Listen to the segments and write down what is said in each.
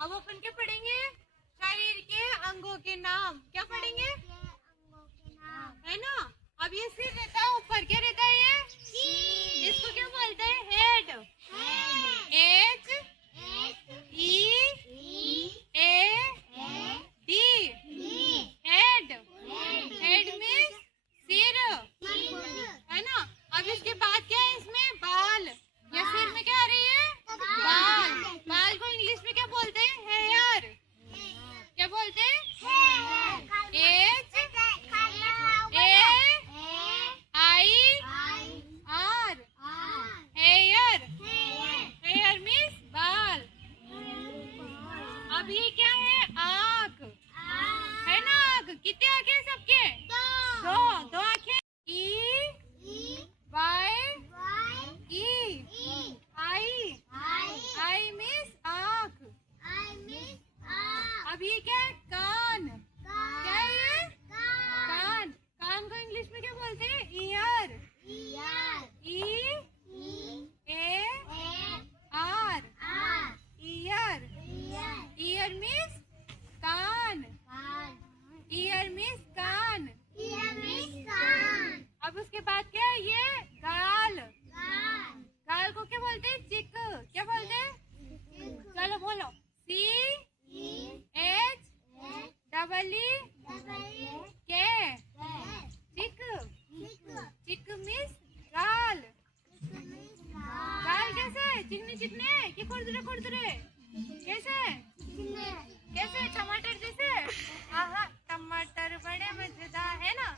अब अपन क्या पढ़ेंगे? शरीर के अंगों के नाम। क्या पढ़ेंगे? है ना। अब ये सिर रहता है, ऊपर क्या रहता है? ये इसको क्या बोलते हैं? Head. H E A D, head. Head means सिर, है ना। अब इसके बाद क्या है? इसमें बाल। या सिर में क्या आ रही है? बाल। बाल को इंग्लिश में क्या बोलते हैं? हेयर। क्या बोलते हैं? H A I R, hair. Hair means बाल। अब ये क्या है? आँख, है ना। आँख कितने आँखें हैं सबके? दो आँखें। E Y E, I means आँख। अब ये क्या है? कान। क्या है ये? कान। कान को इंग्लिश में क्या बोलते हैं? Ear. E A R, ear. Ear means कान। ईयर मीन्स कान। अब उसके बाद क्या है? ये गाल। गाल को क्या बोलते हैं? चिक। क्या बोलते हैं? चलो बोलो। सी एच डबल ई के, चिक। चिक मीन्स गाल। गाल कैसे? चिकने चिकने कि खुरदुरे खुरदुरे? कैसे? कैसे? टमाटर जैसे? आहा, टमाटर बड़े मजेदार, है ना।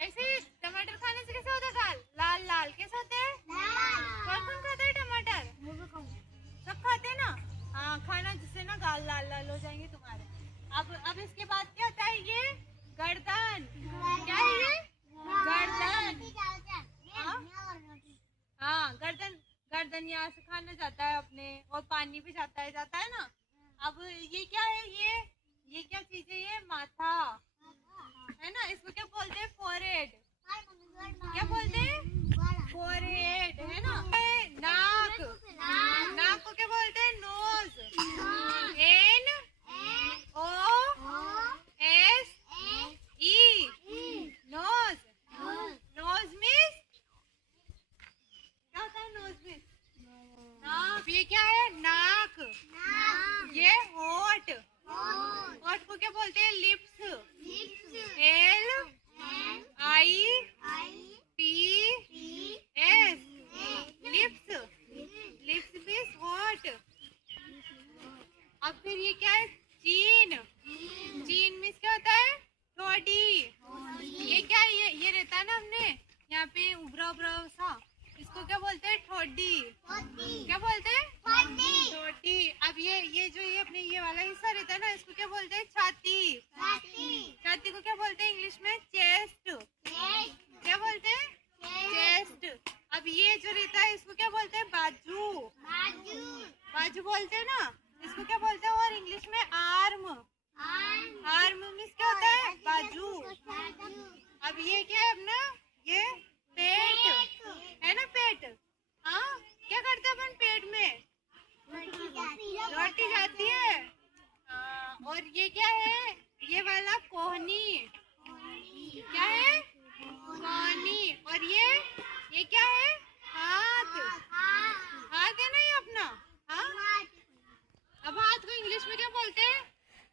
ऐसे टमाटर खाने से कैसे होता है? गाल लाल लाल कैसे होते हैं? कौन कौन खाता है टमाटर? सब खाते हैं ना। हाँ, खाना जिससे ना गाल लाल लाल हो जाएंगे तुम्हारे। अब इसके बाद क्या होता है? ये गर्दन। क्या है ये? गर्दन। हाँ, गर्दन। गर्दन यहाँ से खाना जाता है अपने, और पानी भी जाता है ना। अब ये क्या है? ये क्या चीज है? ये माथा, है ना। इसको क्या बोलते हैं? फोरहेड। क्या बोलते हैं? फोरहेड, है ना। नाक। नाक को क्या बोलते हैं? Nose. N O S E, nose. Nose means क्या होता है? नोज मीन्स नाक। ये क्या है? नाक। ये होठ। होठ को क्या बोलते हैं? Lips. L I P S, lips. Lips means होठ। अब फिर ये क्या है? चीन। चीन मीन्स क्या होता है? ठोडी। ये क्या है? ये रहता है ना हमने यहाँ पे उभरा उभरा सा, इसको क्या बोलते हैं? ठोडी। क्या बोलते हैं? ठोडी। अब ये जो ये अपने ये वाला हिस्सा रहता है ना, इसको क्या बोलते हैं? छाती। छाती को क्या बोलते हैं इंग्लिश में? चेस्ट। क्या बोलते हैं? चेस्ट। अब ये जो रहता है इसको क्या बोलते हैं? बाजू। बाजू बोलते हैं ना। इसको क्या बोलते हैं? और इंग्लिश में आर्म। आर्म मीन्स क्या होता है? बाजू। अब ये क्या है अपना? ये पेट, है ना। पेट। हाँ, क्या करते हैं अपन पेट में? रोटी जाती है। और ये क्या है? ये वाला कोहनी। क्या है? कोहनी। और ये क्या है? हाथ। हाथ है ना ये अपना। हाँ, अब हाथ को इंग्लिश में क्या बोलते हैं?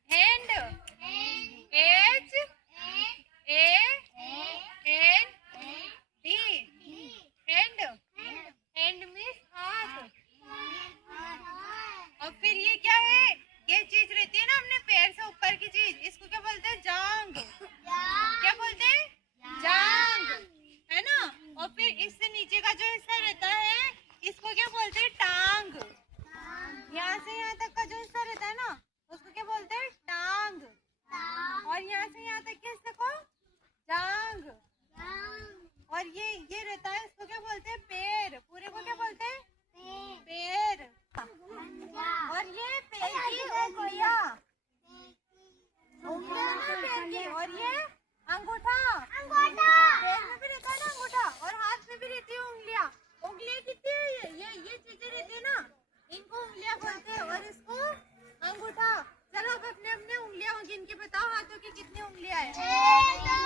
Hand. H A N D, hand. Hand means हाथ। और फिर ये क्या है? ये चीज रहती है ना अपने पैर से ऊपर की चीज, इसको क्या बोलते हैं? जांग। क्या बोलते हैं? जांग, है ना। और फिर इससे नीचे का जो हिस्सा रहता है इसको क्या बोलते हैं? टांग। यहाँ से यहाँ तक का जो हिस्सा रहता है ना उसको क्या बोलते हैं? टांग। और यहाँ से यहाँ तक के हिस्से को जांग। और ये रहता है, इसको क्या बोलते हैं? पैर। पूरे को क्या बोलते हैं? पैर। और ये पैर की उंगलियां, पैर की। और ये अंगूठा। पैर में भी रहता है ना अंगूठा, और हाथ में भी रहती है उंगलियां। उंगलियां कितनी है? ये चीजें रहती है ना, इनको उंगलियां बोलते हैं। और इसको अंगूठा। है?